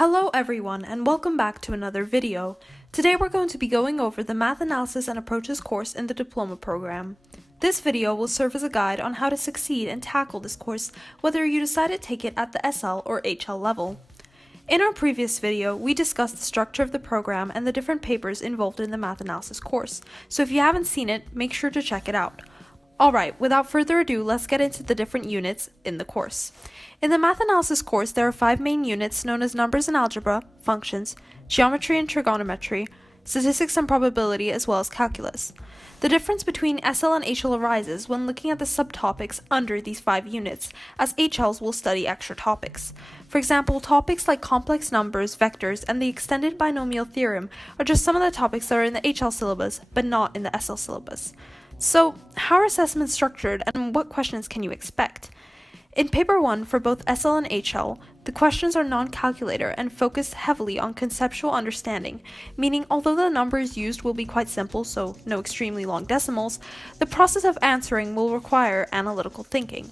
Hello everyone and welcome back to another video. Today we're going to be going over the Math Analysis and Approaches course in the Diploma program. This video will serve as a guide on how to succeed and tackle this course whether you decide to take it at the SL or HL level. In our previous video, we discussed the structure of the program and the different papers involved in the Math Analysis course, so if you haven't seen it, make sure to check it out. Alright, without further ado, let's get into the different units in the course. In the Math Analysis course, there are 5 main units known as Numbers and Algebra, Functions, Geometry and Trigonometry, Statistics and Probability, as well as Calculus. The difference between SL and HL arises when looking at the subtopics under these 5 units, as HLs will study extra topics. For example, topics like complex numbers, vectors, and the extended binomial theorem are just some of the topics that are in the HL syllabus, but not in the SL syllabus. So, how are assessments structured and what questions can you expect? In Paper 1 for both SL and HL, the questions are non-calculator and focus heavily on conceptual understanding, meaning although the numbers used will be quite simple, so no extremely long decimals, the process of answering will require analytical thinking.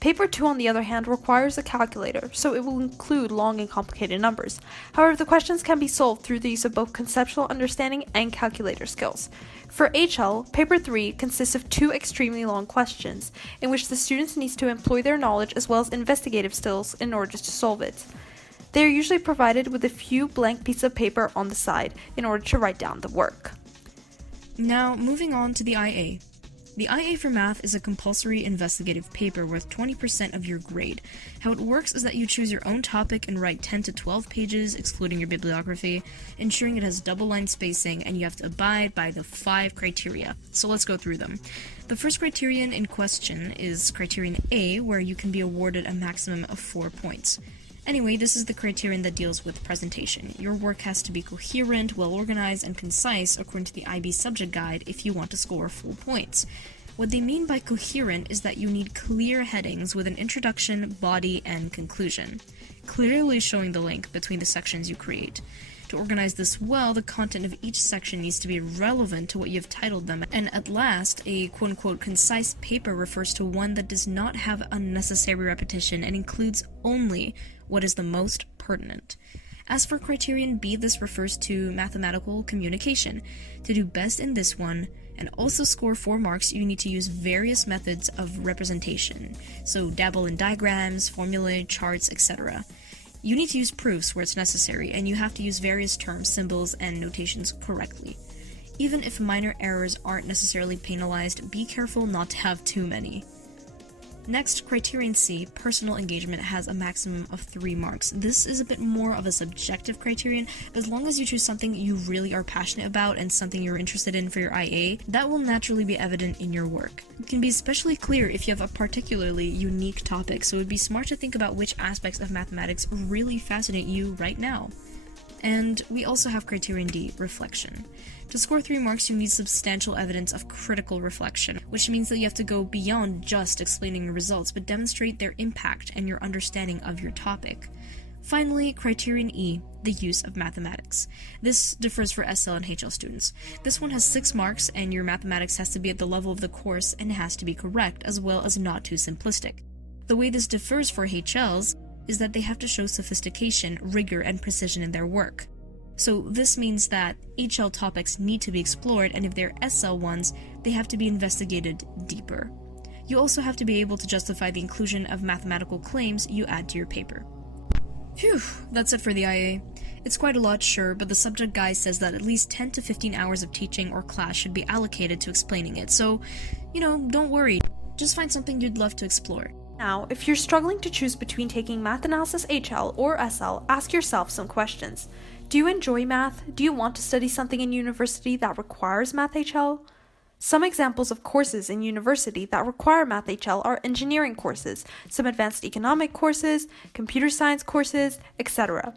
Paper 2, on the other hand, requires a calculator, so it will include long and complicated numbers. However, the questions can be solved through the use of both conceptual understanding and calculator skills. For HL, Paper 3 consists of 2 extremely long questions, in which the students need to employ their knowledge as well as investigative skills in order to solve it. They are usually provided with a few blank pieces of paper on the side in order to write down the work. Now, moving on to the IA. The IA for math is a compulsory investigative paper worth 20% of your grade. How it works is that you choose your own topic and write 10 to 12 pages, excluding your bibliography, ensuring it has double-line spacing, and you have to abide by the 5 criteria. So let's go through them. The first criterion in question is criterion A, where you can be awarded a maximum of 4 points. Anyway, this is the criterion that deals with presentation. Your work has to be coherent, well-organized, and concise according to the IB subject guide if you want to score full points. What they mean by coherent is that you need clear headings with an introduction, body, and conclusion, clearly showing the link between the sections you create. To organize this well, the content of each section needs to be relevant to what you've titled them. And at last, a quote-unquote concise paper refers to one that does not have unnecessary repetition and includes only what is the most pertinent. As for criterion B, this refers to mathematical communication. To do best in this one, and also score 4 marks, you need to use various methods of representation. So dabble in diagrams, formulae, charts, etc. You need to use proofs where it's necessary, and you have to use various terms, symbols, and notations correctly. Even if minor errors aren't necessarily penalized, be careful not to have too many. Next, criterion C, personal engagement, has a maximum of 3 marks. This is a bit more of a subjective criterion, but as long as you choose something you really are passionate about and something you're interested in for your IA, that will naturally be evident in your work. It can be especially clear if you have a particularly unique topic, so it would be smart to think about which aspects of mathematics really fascinate you right now. And we also have criterion D, reflection. To score 3 marks, you need substantial evidence of critical reflection, which means that you have to go beyond just explaining your results, but demonstrate their impact and your understanding of your topic. Finally, criterion E, the use of mathematics. This differs for SL and HL students. This one has 6 marks, and your mathematics has to be at the level of the course and it has to be correct, as well as not too simplistic. The way this differs for HLs is that they have to show sophistication, rigor, and precision in their work. So this means that HL topics need to be explored, and if they're SL ones, they have to be investigated deeper. You also have to be able to justify the inclusion of mathematical claims you add to your paper. Phew, that's it for the IA. It's quite a lot, sure, but the subject guide says that at least 10 to 15 hours of teaching or class should be allocated to explaining it, so, don't worry. Just find something you'd love to explore. Now, if you're struggling to choose between taking Math Analysis HL or SL, ask yourself some questions. Do you enjoy math? Do you want to study something in university that requires Math HL? Some examples of courses in university that require Math HL are engineering courses, some advanced economic courses, computer science courses, etc.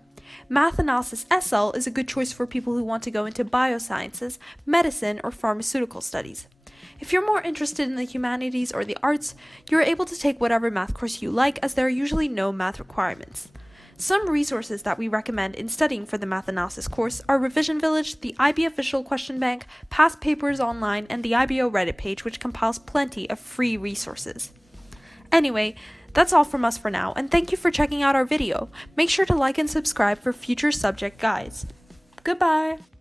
Math Analysis SL is a good choice for people who want to go into biosciences, medicine, or pharmaceutical studies. If you're more interested in the humanities or the arts, you're able to take whatever math course you like, as there are usually no math requirements. Some resources that we recommend in studying for the Math Analysis course are Revision Village, the IB Official Question Bank, past papers online, and the IBO Reddit page, which compiles plenty of free resources. Anyway, That's all from us for now, and thank you for checking out our video. Make sure to like and subscribe for future subject guides. Goodbye!